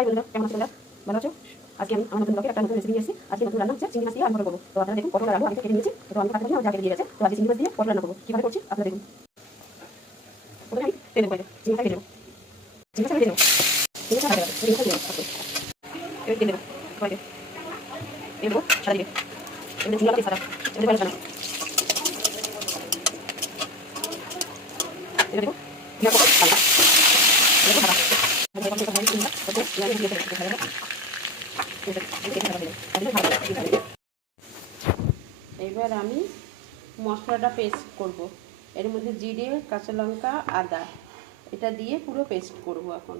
High বন্ধুরা, কেমন আছো তোমরা? ভালো আছো? আজকে আমি আমার নতুন ব্লগে একটা নতুন রেসিপি নিয়ে এসেছি। আজকে নতুন রান্না হচ্ছে চিংড়ি মাছ দিয়ে আমি পটল করবো। তো আপনারা দেখুন, পটল আর আলু আগে কেটে নিয়েছি। তো আমি কাটতে পারি না, যা কেটে দিয়ে গেছে। তো আজকে চিংড়ি মাছ দিয়ে পটল রান্না করবো। কীভাবে করছি আপনারা দেখুন। প্রথমে আমি তেল দেবো, চিংড়িটা ভেজে নেবো। চিংড়িটা ভেজে নেবো, চিংড়িটা ভাজা গেছে, চিংড়িটা দিয়ে দেবো। এবার তেল দেবো সবাইকে, তেল দেবো সাদা দিকে। এবার চিংড়ি আলাদা সাদা, এবার ভালো সাদা। এবার দেখো এবার পটল ভাজা, এবার ভাজা ভাজা ভাজা ভাজা চিংড়িটা ওকে এবার দিয়ে দেবো ভাজা ভাজা। এবার আমি মশলাটা পেস্ট করব। এর মধ্যে জিরে, কাঁচা লঙ্কা, আদা এটা দিয়ে পুরো পেস্ট করব এখন।